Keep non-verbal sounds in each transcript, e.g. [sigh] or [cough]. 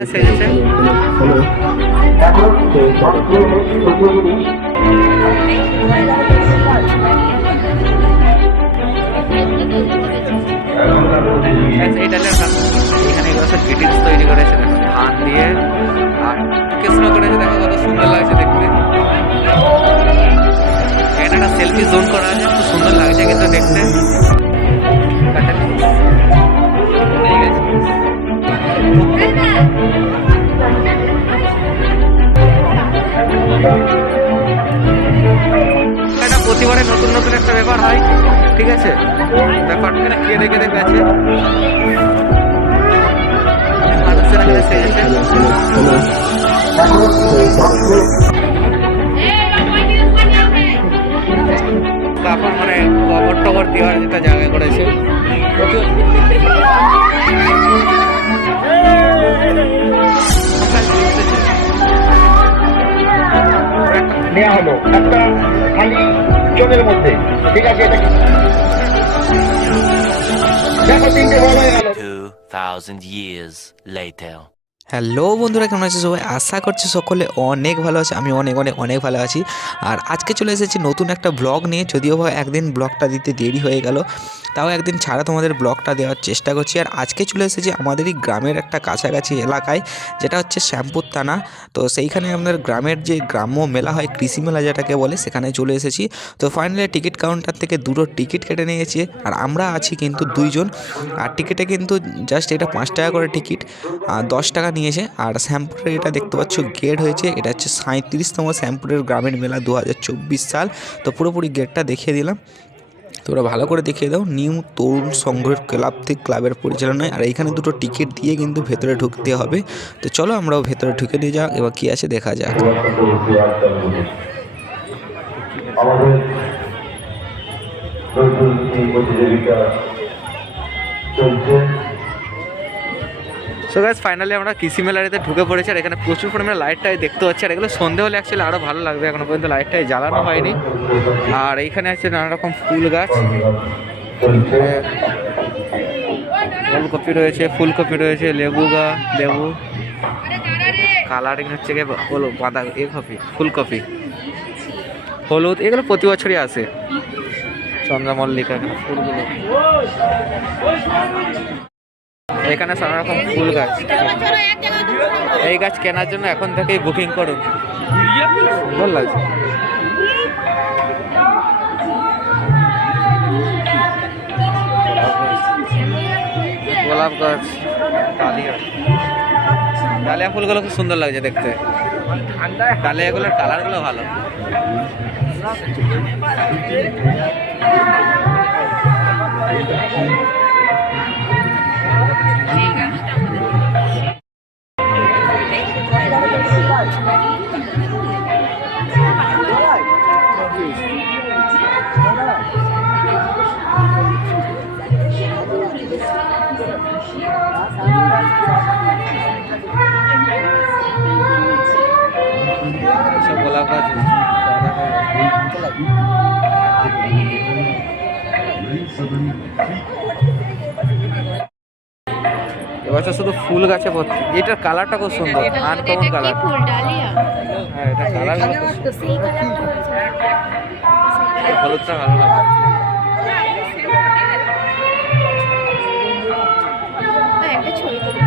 সেজেছে এখানে এগুলো সব গ্রিটিংস তৈরি করেছে দেখো ধান দিয়ে আর কৃষ্ণ করেছে দেখো কত সুন্দর লাগছে দেখতে এখানে একটা সেলফি জোন করা আছে, খুব সুন্দর লাগছে কিন্তু দেখতে। ঠিক আছে? ব্যাপারটা কেঁদে কেঁদে গেছে মানুষেরা কেঁদে মানে কবর টবর দেওয়ার যেটা জায়গা করেছে। নেওয়া হলো। একটা খালি জনের মধ্যে। ঠিক আছে এটা দেখো তিনটে বল হয়ে গেল। 2,000 years later. হ্যালো বন্ধুরা, কেমন আছে সবাই? আশা করছি সকলে অনেক ভালো আছে, আমি অনেক অনেক অনেক ভালো আছি। আর আজকে চলে এসেছি নতুন একটা ব্লগ নিয়ে, যদিও বা একদিন ব্লগটা দিতে দেরি হয়ে গেল, তাও একদিন ছাড়া তোমাদের ব্লগটা দেওয়ার চেষ্টা করছি। আর আজকে চলে এসেছি আমাদেরই গ্রামের একটা কাছাকাছি এলাকায়, যেটা হচ্ছে শ্যামপুর থানা। তো সেইখানে আমাদের গ্রামের যে গ্রাম্য মেলা হয়, কৃষি মেলা যেটাকে বলে, সেখানে চলে এসেছি। তো ফাইনালি টিকিট কাউন্টার থেকে দুটো টিকিট কেটে নিয়েছি, আর আমরা আছি কিন্তু দুইজন। আর টিকিটে কিন্তু জাস্ট এটা পাঁচ টাকা করে টিকিট আর দশ টাকা নিয়েছে। আর শ্যামপুরের এটা দেখতে পাচ্ছ গেট হয়েছে, এটা হচ্ছে সাঁত্রিশতম শ্যামপুরের গ্রামীণ মেলা দু হাজার চব্বিশ সাল। তো পুরোপুরি গেটটা দেখিয়ে দিলাম। তোমরা ভালো করে দেখিয়ে দাও। নিউ তরুণ সংঘের ক্লাব থেকে ক্লাবের পরিচালনায়। আর এইখানে দুটো টিকিট দিয়ে কিন্তু ভেতরে ঢুকতে হবে। তো চলো আমরাও ভেতরে ঢুকে দিয়ে যাক, এবার কী আছে দেখা যাক। আমাদের প্রতিযোগিতা চলছে। সো গাইজ ফাইনালি আমরা কৃষি মেলারিতে ঢুকে পড়েছি আর এখানে প্রচুর পরিমাণে লাইটটাই দেখতে পাচ্ছি। আর এগুলো সন্ধে হলে অ্যাকচুয়ালি আরও ভালো লাগবে। এখনও পর্যন্ত লাইটটাই জ্বালানো হয়নি। আর এইখানে আছে নানা রকম ফুল গাছ। ফুলকপি রয়েছে ফুলকপি রয়েছে, লেবু গা, লেবু। কালারিং হচ্ছে গিয়ে হলো বাঁধা, এ কপি, ফুলকপি। হলুদ, এগুলো প্রতি বছরই আসে। চন্দ্রমল্লিকা ফুলগুলো। এখানে নানা রকম ফুল গাছ। এই গাছ কেনার জন্য এখন থেকেই বুকিং করুন। সুন্দর লাগছে। গোলাপ গাছ ডালিয়া ডালিয়া ফুলগুলো খুব সুন্দর লাগছে দেখতে। ডালিয়াগুলোর কালারগুলো ভালো। এবছর শুধু ফুল গাছে ভর্তি। এটার কালারটা খুব সুন্দর। Uncommon colour? হ্যাঁ এটা কালার তো সেই হলুদটা ভালো লাগে। ছবি তুলে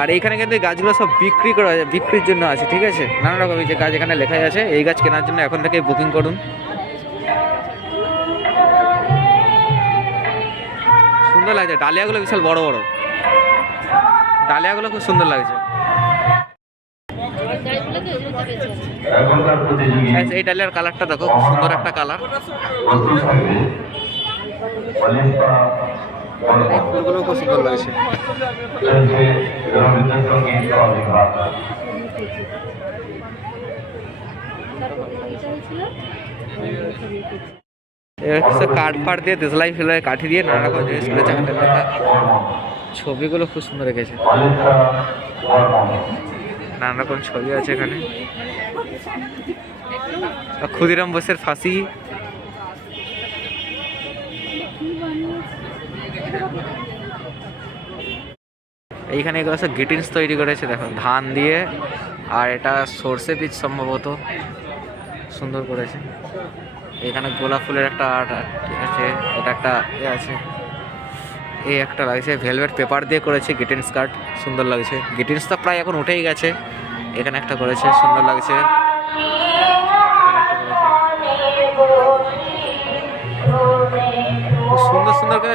আর এইখানে কিন্তু গাছগুলো সব বিক্রি করা যায়, বিক্রির জন্য আছে, ঠিক আছে? নানা রকম এই যে গাছ এখানে লেখাই আছে, এই গাছ কেনার জন্য এখন থেকে বুকিং করুন। সুন্দর লাগছে, ডালিয়াগুলো বিশাল বড় বড়। ডালিয়াগুলো খুব সুন্দর লাগছে। এই ডালিয়ার কালারটা দেখো খুব সুন্দর একটা কালার। ফুলগুলো খুব সুন্দর লাগছে। কাঠ ফাট দিয়ে দেশলাই ফেলাই কাঠি দিয়ে নানা রকম জিনিস করেছে হাতের লেখা ছবিগুলো খুব সুন্দর রেখেছে নানা রকম ছবি আছে এখানে। ক্ষুদিরাম বোসের ফাঁসি। এইখানে এগুলো সব গিটিংস তৈরি করেছে দেখো ধান দিয়ে, আর এটা সর্ষে বীজ সম্ভবত সুন্দর করেছে। এখানে গোলাপ ফুলের একটা আর্ট আছে, এটা একটা এ আছে। এই একটা লাগছে, ভেলভেট পেপার দিয়ে করেছে গিটিংস কার্ড, সুন্দর লাগছে। গিটিংস তো প্রায় এখন উঠেই গেছে, এখানে একটা করেছে, সুন্দর লাগছে।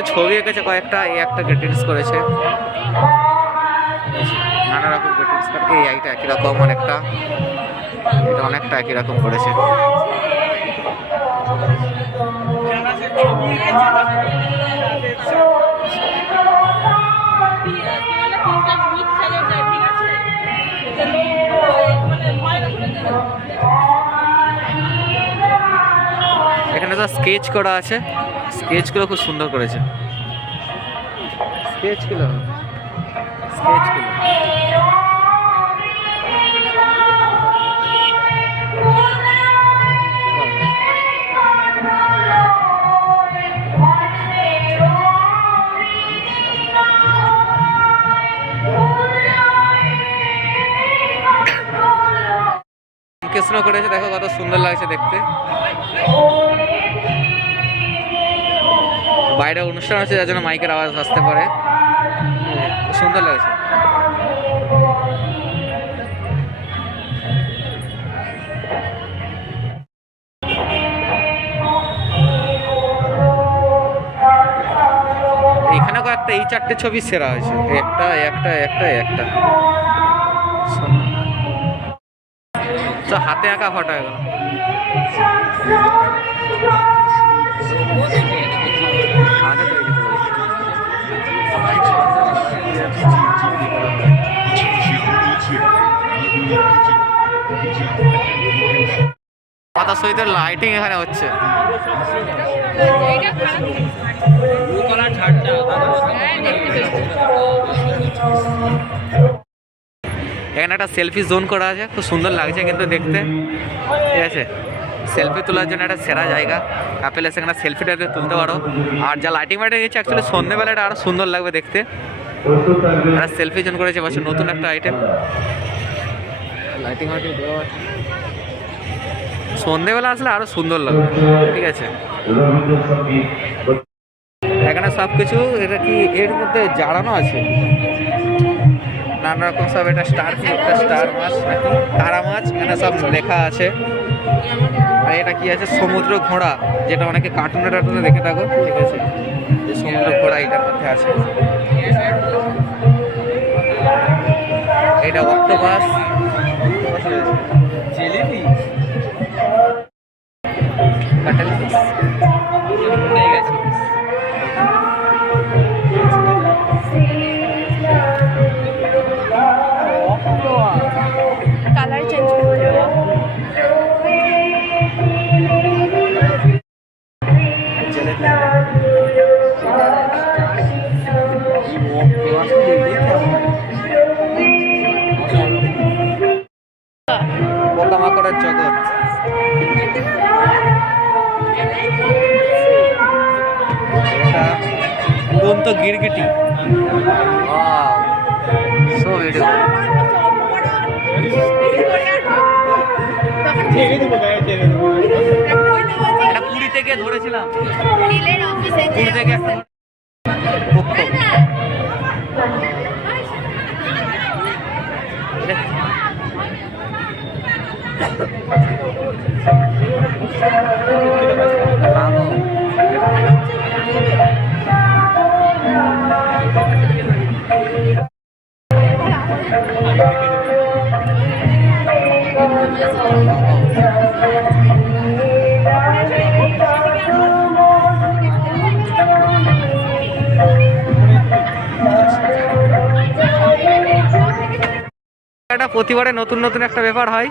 ছবি এঁকেছে কয়েকটা, এই একটা গিটিংস করেছে। নানা রকম গিটিংস কার্ড এই আইটা একই রকম অনেকটা। এটা অনেকটা একই রকম করেছে। তো স্কেচ করা আছে। স্কেচগুলো খুব সুন্দর করেছে। স্কেচগুলো স্কেচগুলো কৃষ্ণ করেছে দেখো কত সুন্দর লাগছে দেখতে। বাইরে অনুষ্ঠান আছে যার জন্য মাইকের আওয়াজ আসতে পারে। সুন্দর লাগছে। এখানে কয়েকটা, এই চারটে ছবি সেরা হয়েছে। একটা একটা একটা একটা। হাতে আঁকা ফটো এগুলো। পাতা লাইটিং এখানে হচ্ছে। এখানে একটা সেলফি জোন করা আছে, খুব সুন্দর লাগছে কিন্তু দেখতে। ঠিক আছে? সেলফি তোলার জন্য একটা সেরা জায়গা। অ্যাপেল সেখানে সেলফিটা তুলতে পারো। আর যা লাইটিং মাইটিং দিচ্ছে অ্যাকচুয়ালি সন্ধ্যেবেলাটা আরও সুন্দর লাগবে দেখতে। একটা সেলফি জোন করেছে বছর নতুন একটা আইটেম লাইটিং মাইটিং সন্ধ্যেবেলা আসলে আরও সুন্দর লাগবে ঠিক আছে। এখানে সব কিছু এটা কি এর মধ্যে জাড়ানো আছে? নানা রকম সব এটা স্টার কি একটা স্টার মাছ নাকি? তারা মাছ, এখানে সব লেখা আছে। আর এটা কি আছে? সমুদ্র ঘোড়া, যেটা অনেকে কার্টুনে টার্টুনে দেখে থাকো। ঠিক আছে। সমুদ্র ঘোড়া এটার মধ্যে আছে। এটা অক্টোপাস কাটাল এটা উড়ন্ত গিরগিটি। সো বিউটিফুল এটা পুরী থেকে ধরেছিলাম নীলের অফিসে যে পুরী থেকে একটা কক্ষ। একটা প্রতিবারে নতুন নতুন একটা ব্যাপার হয়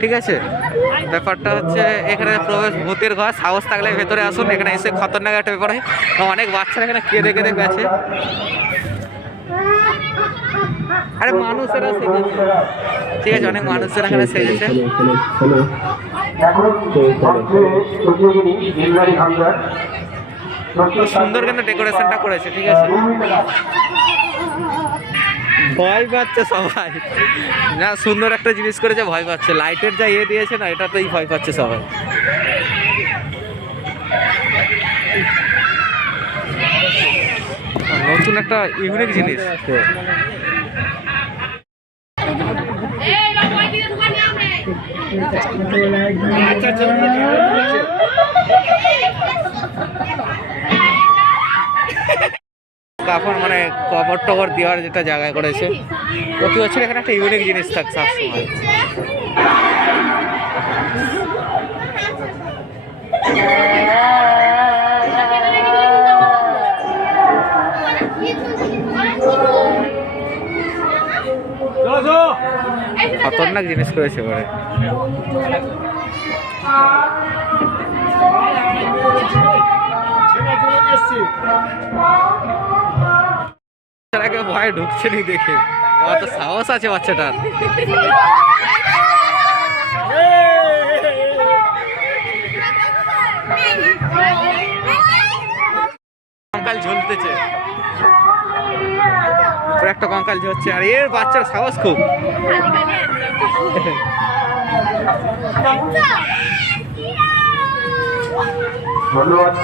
ঠিক আছে? ব্যাপারটা হচ্ছে এখানে প্রবেশ ভূতের ঘর সাহস থাকলে ভেতরে আসুন এখানে এসে খতরনাক একটা ব্যাপার হয়। অনেক বাচ্চারা এখানে কেঁদে কেঁদে গেছে। আরে মানুষেরা সেজেছে। ঠিক আছে অনেক মানুষেরা এখানে সেজেছে। খুব সুন্দর কিন্তু ডেকোরেশনটা করেছে ঠিক আছে? ভয় পাচ্ছে সবাই। না সুন্দর একটা জিনিস করেছে ভয় পাচ্ছে। লাইটের যা ইয়ে দিয়েছে না এটাতেই ভয় পাচ্ছে সবাই। নতুন একটা ইউনিক জিনিস। কাপড় মানে কবর টবর দেওয়ার যেটা জায়গা করেছে। প্রতি বছর এখানে একটা ইউনিক জিনিস থাকে সবসময়। খতরনাক জিনিস করেছে এবারে। বাচ্চাটাকে ভয় ঢুকছে নি দেখে অত সাহস আছে বাচ্চাটার। কঙ্কাল ঝুলতেছে। একটা কঙ্কাল ঝরছে আর এর বাচ্চার সাহস খুব। ধন্যবাদ।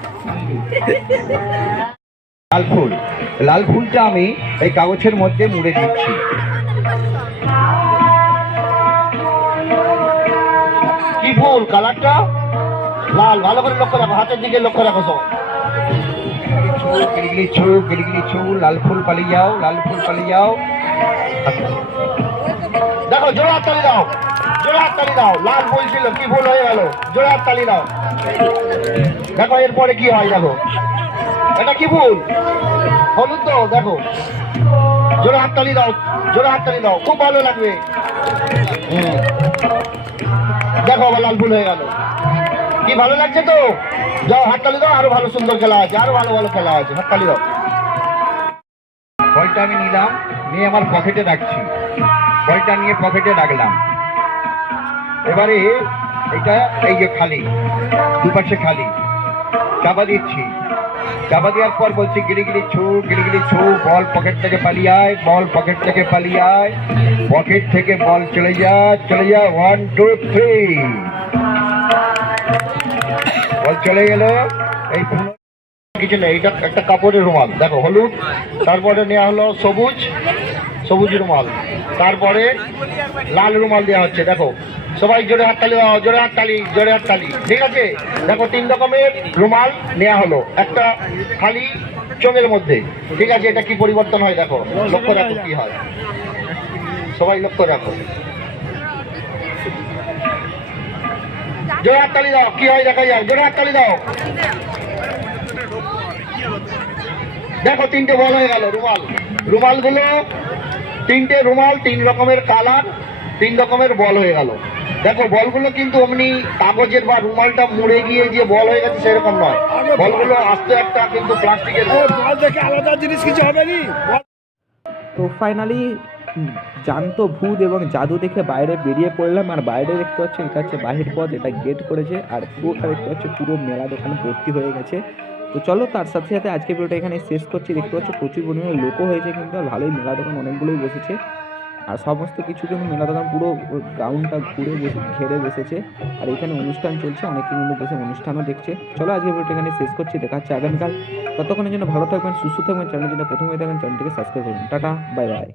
[laughs] লাল ফুল। লাল ফুলটা আমি এই কাগজের মধ্যে মুড়ে দিচ্ছি। কি ফুল? কালারটা? লাল। ভালো করে লক্ষ্য রাখো। হাতের দিকে লক্ষ্য রাখো সবাই। গিলিগিলি ছু গিলিগিলি লাল ফুল পালিয়ে যাও, লাল ফুল পালিয়ে যাও। দেখো জোরে হাততালি দাও জোরে হাততালি দাও লাল ফুল ছিল, কি ফুল হয়ে গেল? জোরে হাততালি দাও দেখো এরপরে কি হয়, দেখো। এটা কি ফুল? হলুদ তো, দেখো। জোরে হাততালি দাও জোরে হাততালি দাও খুব ভালো লাগবে। দেখো আবার লাল ফুল হয়ে গেল। কি ভালো লাগছে তো? যাও হাততালি দাও, আরও ভালো সুন্দর খেলা আছে, আরও ভালো ভালো খেলা আছে। হাততালি দাও। বলটা আমি নিলাম, নিয়ে আমার পকেটে রাখছি। বলটা নিয়ে পকেটে রাখলাম। এবারে এটা এই যে খালি, দুপাশে খালি। চাপা দিচ্ছি। চাপা দেওয়ার পর বলছি গিরিগিরি ছু গিরিগিরি ছু, বল পকেট থেকে পালিয়ে আয়, বল পকেট থেকে পালিয়ে আয়। পকেট থেকে বল চলে যা চলে যা ওয়ান টু থ্রি বল চলে গেল। এই কিছু নেই, এটা একটা কাপড়ের রুমাল। দেখো, হলুদ, তারপরে নেওয়া হলো সবুজ সবুজ রুমাল। তারপরে লাল রুমাল দেওয়া হচ্ছে, দেখো। সবাই জোরে হাততালি দাও জোরে হাততালি জোরে হাততালি। ঠিক আছে? দেখো, তিন রকমের রুমাল নেওয়া হলো। একটা খালি চোঙের মধ্যে। ঠিক আছে? এটা কি পরিবর্তন হয়? দেখো, লক্ষ্য রাখো কি হয়। সবাই লক্ষ্য রাখো। জোরে হাততালি দাও। কি হয়? দেখা যায় জোরে হাততালি দাও। দেখো, তিনটে বল হয়ে গেল, রুমাল। রুমালগুলো তিনটে রুমাল, তিন রকমের কালার। তিন রকমের বল হয়ে গেল। দেখো বলগুলো কিন্তু অমনি কাগজের বা রুমালটা মুড়ে গিয়ে যে বল হয়ে গেছে সেরকম নয়। বলগুলো আস্তে একটা কিন্তু প্লাস্টিকের আলাদা জিনিস কিছু হবে নি? তো ফাইনালি জানতো ভূত এবং জাদু দেখে বাইরে বেরিয়ে পড়লাম আর বাইরে দেখতে পাচ্ছ এটা হচ্ছে বাহির পথ এটা গেট করেছে আর পুরোটা দেখতে পাচ্ছ পুরো মেলা দোকান ভর্তি হয়ে গেছে। তো চলো তার সাথে সাথে আজকে ভিডিওটা এখানে শেষ করছি। দেখতে পাচ্ছ প্রচুর পরিমাণে লোকও হয়েছে কিন্তু আর ভালোই মেলা দোকান অনেকগুলোই বসেছে। আর সমস্ত কিছু কিন্তু দোকান পুরো গ্রাউন্ডটা ঘুরে বসে, ঘেরে বসেছে। আর এখানে অনুষ্ঠান চলছে, অনেকে কিন্তু বসে অনুষ্ঠানও দেখছে। চলো আজকে ভিডিওটা এখানে শেষ করছি দেখা হচ্ছে আগামীকাল। ততক্ষণের জন্য ভালো থাকবেন, সুস্থ থাকবেন চ্যানেলের জন্য প্রথমে থাকবেন চ্যানেলটিকে সাবস্ক্রাইব করুন টাটা বাই বাই